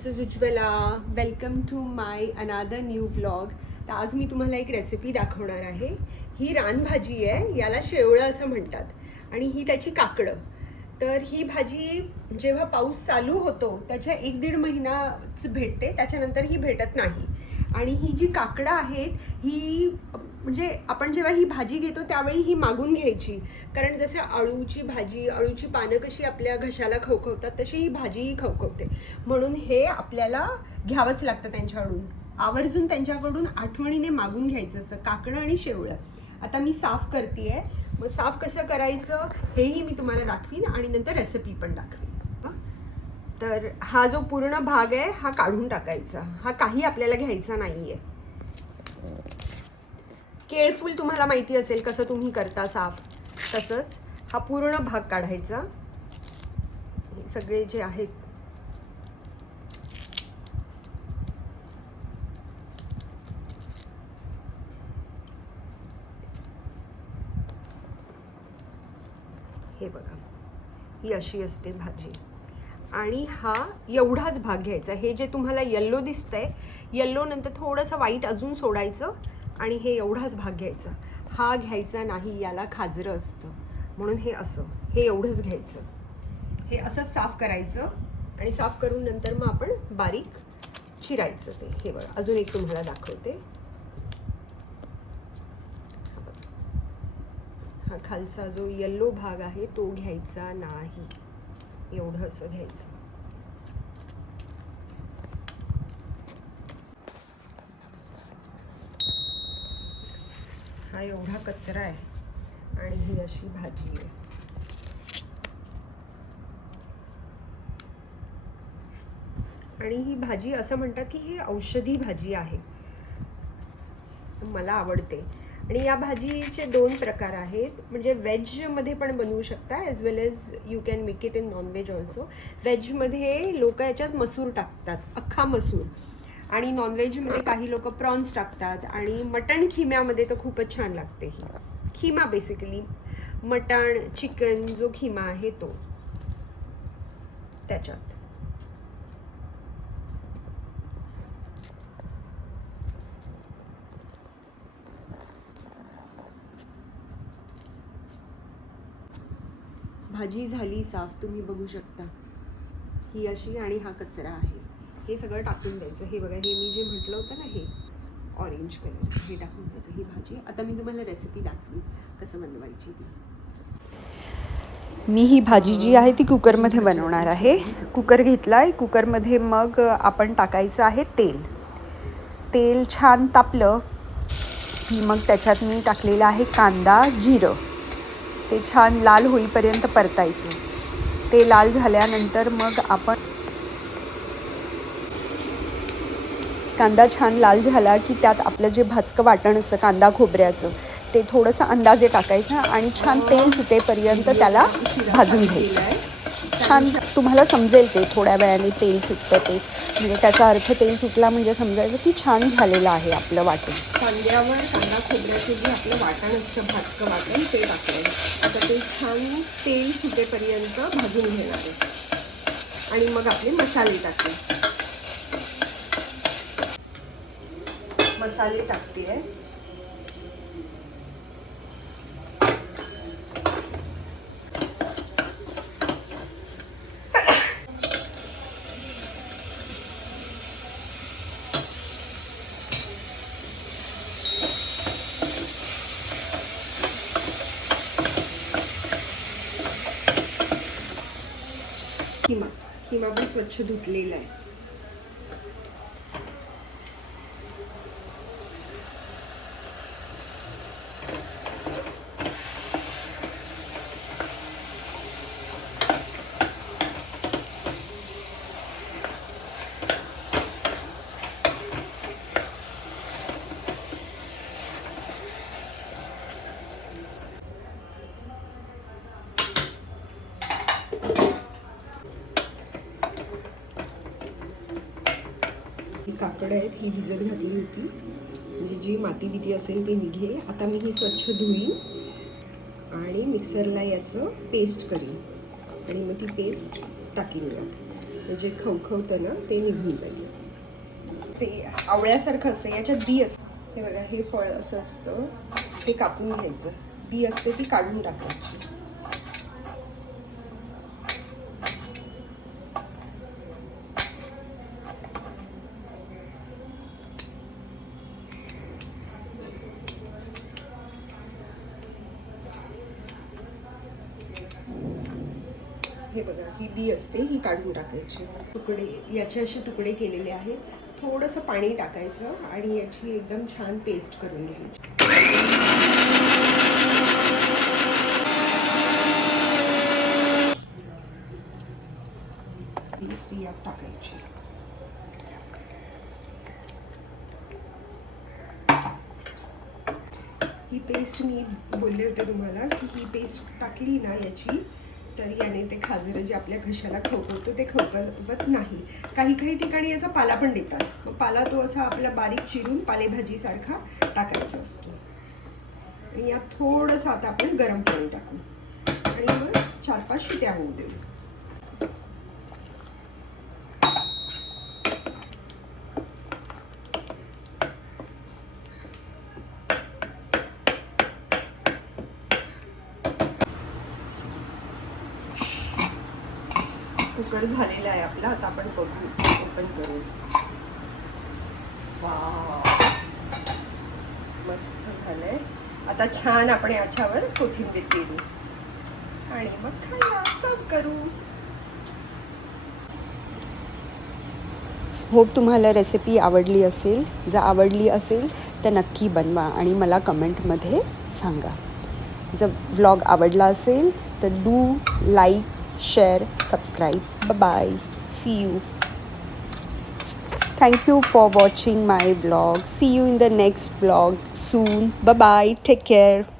This is Ujjwala. Welcome to my another new vlog. तर आज मी तुम्हाला एक रेसिपी दाखवणार आहे. ही रानभाजी आहे, याला शेवळं असं म्हणतात आणि ही त्याची काकडं. तर ही भाजी जेव्हा पाऊस चालू होतो त्याच्या 1-1.5 महिनाच भेटते, त्याच्यानंतर ही भेटत नाही. आणि ही जी काकडं आहेत ही म्हणजे आपण जेव्हा ही भाजी घेतो त्यावेळी ही मागून घ्यायची, कारण जसं अळूची भाजी, अळूची पानं कशी आपल्या घशाला खवखवतात तशी ही भाजीही खवखवते. म्हणून हे आपल्याला घ्यावंच लागतं त्यांच्याकडून, आवर्जून त्यांच्याकडून आठवणीने मागून घ्यायचं असं काकडं आणि शेवळं. आता मी साफ करते. मग साफ कसं करायचं हेही मी तुम्हाला दाखवीन आणि नंतर रेसिपी पण दाखवीन. तर हा जो पूर्ण भाग आहे हा काढून टाकायचा, हा काही आपल्याला घ्यायचा नाही आहे. केळफूल तुम्हाला माहिती असेल कसं तुम्ही करता साफ, तसंच हा पूर्ण भाग काढायचा. हे सगळे जे आहेत हे बघा, ही अशी असते भाजी. आणि हा एवढाच भाग घ्यायचा. हे जे तुम्हाला येल्लो दिसतंय, येल्लो नंतर थोडंसं व्हाईट अजून सोडायचं आणि हे एवढाच भाग घ्यायचा. हा घ्यायचा नाही, याला खाजरं असतं म्हणून हे असं, हे एवढंच घ्यायचं. हे असंच साफ करायचं आणि साफ करून नंतर मग आपण बारीक चिरायचं ते. हे बघा, अजून एक तुम्हाला दाखवते. हा खालचा जो येल्लो भाग आहे तो घ्यायचा नाही, एवढं असं घ्यायचं. हा एवढा कचरा आहे आणि ही अशी भाजी आहे. आणि ही भाजी असं म्हणतात की ही औषधी भाजी आहे, मला आवडते. आणि या भाजीचे 2 प्रकार आहेत, म्हणजे व्हेजमध्ये पण बनवू शकता as well as you can make it in nonveg also. व्हेजमध्ये लोक याच्यात मसूर टाकतात, अख्खा मसूर. आणि नॉनव्हेजमध्ये काही लोक प्रॉन्स टाकतात. आणि मटण खिम्यामध्ये तर खूपच छान लागते ही. खिमा बेसिकली मटण चिकन जो खिमा आहे तो त्याच्यात. भाजी झाली साफ, तुम्ही बघू शकता ही अशी. आणि हा कचरा आहे, हे सगळं टाकून द्यायचं. हे बघा, हे मी जे म्हटलं होतं ना, हे ऑरेंज कलरचं, हे टाकून द्यायचं ही भाजी. आता मी तुम्हाला रेसिपी दाखवी कसं बनवायची ती. मी ही भाजी जी आहे ती कुकरमध्ये बनवणार आहे. कुकर घेतला आहे, कुकरमध्ये मग आपण टाकायचं आहे तेल. तेल छान तापलं की मग त्याच्यात मी टाकलेलं आहे कांदा जिरं. ते छान लाल होईपर्यंत परतायचं. ते लाल झाल्यानंतर मग आपण कांदा छान लाल झाला की त्यात आपलं जे भाजकं वाटण असतं कांदा खोबऱ्याचं ते थोडंसं अंदाजे टाकायचं आणि छान तेल सुटेपर्यंत त्याला भाजून घ्यायचं. छान तुम्हाला समजेल ते थोड्या वेळाने तेल सुटतं ते, म्हणजे त्याचा अर्थ तेल सुटला म्हणजे समजायचं की छान झालेलं आहे आपलं वाटण. कांद्यावर कांदा खोबऱ्याचं जे आपलं वाटण असतं भाजकं वाटण ते टाकलं. आता ते छान तेल सुटेपर्यंत भाजून घेणार आहे आणि मग आपले मसाले टाकले. मसाले टाकते आहे. खिमा पण स्वच्छ धुतलेला आहे. काकडं आहेत ही भिजत घातली होती, म्हणजे जी माती बिती असेल ते निघेल. आता मी ही स्वच्छ धुईन आणि मिक्सरला याचं पेस्ट करीन आणि मग ती पेस्ट टाकीन यात. म्हणजे खवखवतं ना ते निघून जाईल. ते आवळ्यासारखं असतं, याच्यात बी असतं. हे बघा, हे फळ असं असतं, ते कापून घ्यायचं. बी असते ती काढून टाकायची. हे बघा, ही बी असते, ही काढून टाकायची. तुकडे, याचे असे तुकडे केलेले आहेत. थोडंसं पाणी टाकायचं आणि याची एकदम छान पेस्ट करून घ्यायची. पेस्ट यात टाकायची. ही पेस्ट मी बोलले होते तुम्हाला की ही पेस्ट टाकली ना याची, तर याने ते खाजरं जे आपल्या घशाला खवखवतो ते खवखवत नाही. काही काही ठिकाणी याचा पाला पण देतात. मग पाला तो असा आपला बारीक चिरून पालेभाजीसारखा टाकायचा असतो. आणि यात थोडंसं आता आपण गरम पाणी टाकू आणि मग 4-5 शिट्या होऊ देऊ. कुकर झालेला आहे आपला. आता आपण बघू, ओपन करू. वाव, मस्त झालंय. आता छान आपण याच्यावर कोथिंबीर पेरू आणि मग खायला सर्व करू. होप तुम्हाला रेसिपी आवडली असेल. जर आवडली असेल तर नक्की बनवा आणि मला कमेंटमध्ये सांगा. जर व्लॉग आवडला असेल तर do like, share, subscribe. Bye bye. See you. Thank you for watching my vlog. See you in the next vlog soon. Bye bye. Take care.